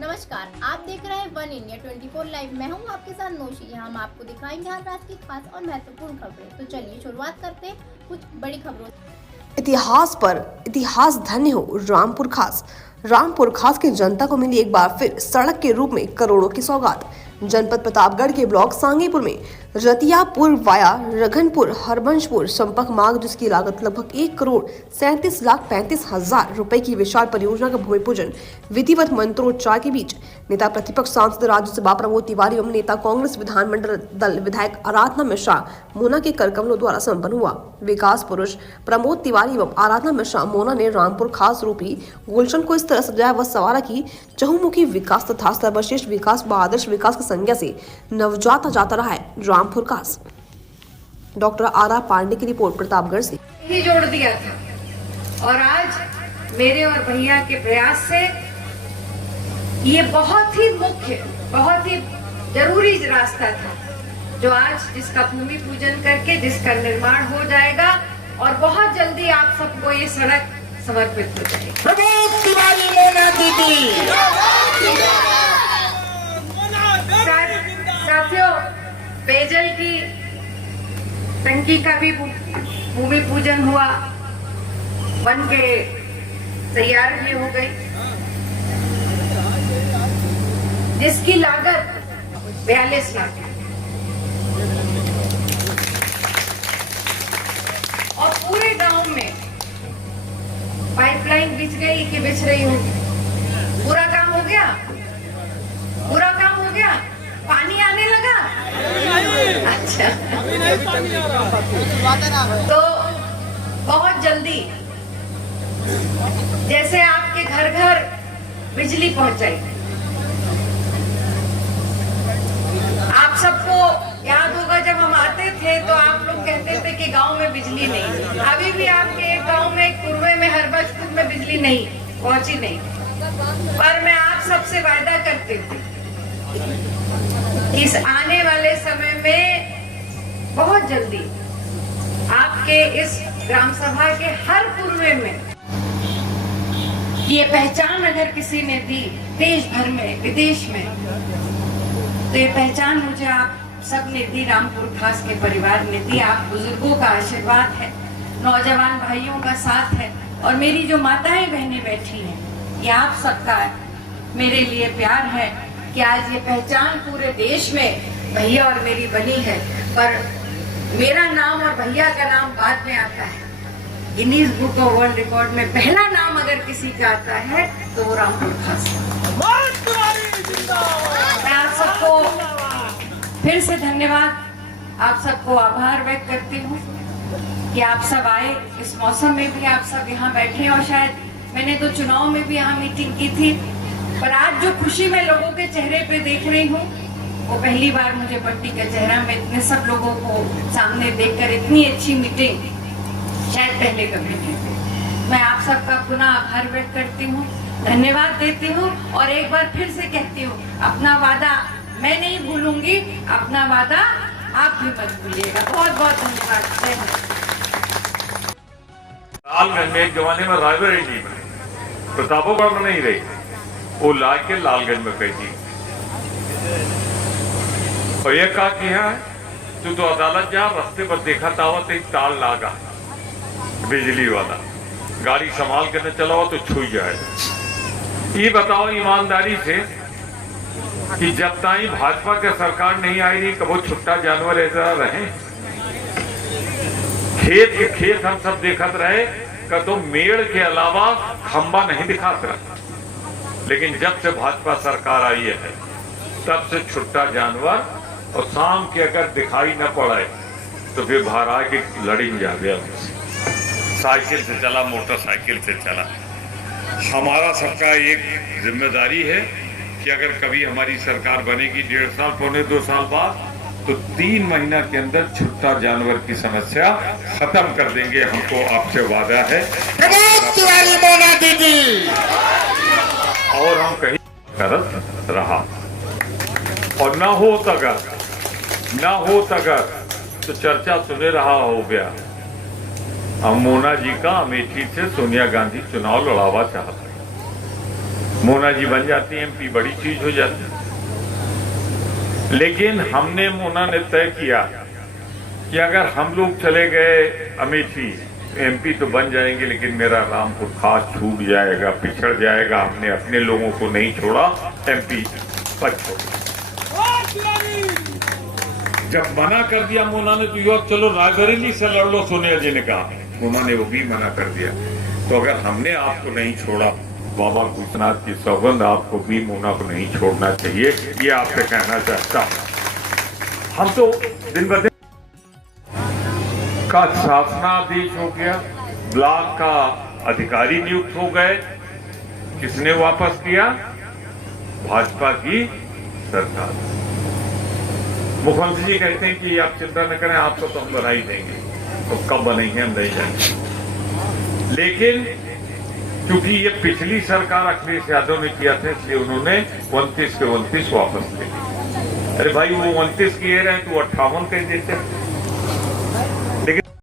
नमस्कार, आप देख रहे हैं वन इंडिया 24 लाइव। मैं हूं आपके साथ नौशी। यहाँ हम आपको दिखाएंगे हर रात की खास और महत्वपूर्ण खबरें। तो चलिए शुरुआत करते हैं कुछ बड़ी खबरों से। इतिहास पर इतिहास धन्य हो रामपुर खास। रामपुर खास की जनता को मिली एक बार फिर सड़क के रूप में करोड़ों की सौगात। जनपद प्रतापगढ़ के ब्लॉक सांगीपुर में रतियापुर वाया रघनपुर हरबंशपुर संपर्क मार्ग, जिसकी लागत लगभग 1,37,35,000 रुपए की विशाल परियोजना का भूमि पूजन विधिवत मंत्रोच्चार के बीच नेता प्रतिपक्ष सांसद राज्यसभा प्रमोद तिवारी एवं नेता कांग्रेस विधानमंडल दल विधायक आराधना मिश्रा मोना के करकमलों द्वारा संपन्न हुआ। विकास पुरुष प्रमोद तिवारी एवं आराधना मिश्रा मोना ने रामपुर खास रूपी गुलशन को इस तरह सजाया व सवारा की चहुमुखी विकास तथा सर्वश्रेष्ठ विकास व आदर्श विकास की संज्ञा से नवजाता जाता रहा है रामपुर खास। डॉक्टर आर पांडे की रिपोर्ट प्रतापगढ़ से। ही जोड़ दिया था और आज मेरे और भैया के प्रयास से ये बहुत ही मुख्य, बहुत ही जरूरी रास्ता था, जो आज जिसका भूमि पूजन करके जिसका निर्माण हो जाएगा और बहुत जल्दी आप सबको ये सड़क समर्पित हो जाएगी। प्रमोद तिवारी मोना दीदी। साथियों, पेयजल की टंकी का भी भूमि पूजन हुआ, बन के तैयार भी हो गई, जिसकी लागत 42 लाख है। और पूरे गांव में पाइपलाइन बिछ गई कि बिछ रही होगी? पूरा काम हो गया? पूरा काम हो गया? पानी आने लगा? अच्छा, तो बहुत जल्दी जैसे आपके घर घर बिजली पहुंच जाएगी। आप सबको याद होगा, जब हम आते थे तो आप लोग कहते थे कि गांव में बिजली नहीं। अभी भी आपके एक गांव में, कुर्वे में, हरबंशपुर में बिजली नहीं पहुंची नहीं, पर मैं आप सबसे वादा करती हूँ इस आने वाले समय में बहुत जल्दी आपके इस ग्राम सभा के हर कुर्वे में ये पहचान अगर किसी ने दी देश भर में, विदेश में, तो ये पहचान मुझे आप सब ने दी, रामपुर खास के परिवार ने दी। आप बुजुर्गों का आशीर्वाद है, नौजवान भाइयों का साथ है, और मेरी जो माताएं बहनें बैठी हैं, ये आप सबका मेरे लिए प्यार है कि आज ये पहचान पूरे देश में भैया और मेरी बनी है। पर मेरा नाम और भैया का नाम बाद में आता है। Guinness book of world record में पहला नाम अगर किसी का आता है तो वो रामपुर खास है। मैं आप सबको फिर से धन्यवाद, आप सबको आभार व्यक्त करती हूँ कि आप सब आए। इस मौसम में भी आप सब यहाँ बैठे, और शायद मैंने तो चुनाव में भी यहाँ मीटिंग की थी, पर आज जो खुशी मैं लोगों के चेहरे पे देख रही हूँ, वो पहली बार मुझे बट्टी का चेहरा में इतने सब लोगों को सामने देखकर इतनी अच्छी मीटिंग शायद पहले कभी नहीं हुई। मैं आप सबका पुनः आभार व्यक्त करती हूँ, धन्यवाद देती हूँ, और एक बार फिर से कहती हूँ, अपना वादा मैं नहीं भूलूंगी, अपना वादा आप भी मत भूलिएगा। बहुत बहुत धन्यवाद। लालगंज में एक जमाने में रायबरेली नहीं बनी, प्रतापोगढ़ में नहीं रही, वो ला के लालगंज में भेजी। और ये कहा कि है तू तो अदालत जा, रास्ते पर देखा तावत एक ताल लागा बिजली वाला, गाड़ी संभाल के न चलाओ तो छुई जाए। ये बताओ ईमानदारी से कि जब ताई भाजपा के सरकार नहीं आई रही, कबो छुट्टा जानवर ऐसा रहे? खेत के खेत हम सब देखत रहे, कदो मेड़ के अलावा खंबा नहीं दिखाता रहा। लेकिन जब से भाजपा सरकार आई है, तब से छुट्टा जानवर, और शाम के अगर दिखाई न पड़े तो फिर बाहर आके लड़ी जा गया। साइकिल से चला, मोटरसाइकिल से चला। हमारा सबका एक जिम्मेदारी है कि अगर कभी हमारी सरकार बनेगी 1.5 साल, पौने 2 साल बाद, तो 3 महीना के अंदर छुट्टा जानवर की समस्या खत्म कर देंगे। हमको आपसे वादा है। और हम कहीं करत रहा, और ना हो तगर तो चर्चा सुने रहा हो गया। हम मोना जी का अमेठी से सोनिया गांधी चुनाव लड़ावा चाहते हैं। मोना जी बन जाती है एमपी, बड़ी चीज हो जाती। लेकिन हमने मोना ने तय किया कि अगर हम लोग चले गए अमेठी, एमपी तो बन जाएंगे लेकिन मेरा रामपुर खास छूट जाएगा, पिछड़ जाएगा। हमने अपने लोगों को नहीं छोड़ा, एमपी पर छोड़ा। जब मना कर दिया मोना ने तो युवक चलो रायबरेली से लड़ लो, सोनिया जी ने कहा, मोना ने वो भी मना कर दिया। तो अगर हमने आपको नहीं छोड़ा, बाबा भूतनाथ की सौगंध, आपको भी मोना को नहीं छोड़ना चाहिए, ये आपसे कहना चाहता हूं। हम तो दिन ब दिन का शासनादेश हो गया, ब्लॉक का अधिकारी नियुक्त हो गए, किसने वापस किया? भाजपा की सरकार। मुख्यमंत्री जी कहते हैं कि आप चिंता न करें, आपको तो हम बना ही देंगे। तो कब बनेंगे हम नहीं जाएंगे। लेकिन क्योंकि ये पिछली सरकार अखिलेश यादव ने किया था, इसलिए उन्होंने 29 के 29 वापस ले लिए। अरे भाई वो 29 किए रहे तो 58 कह देते।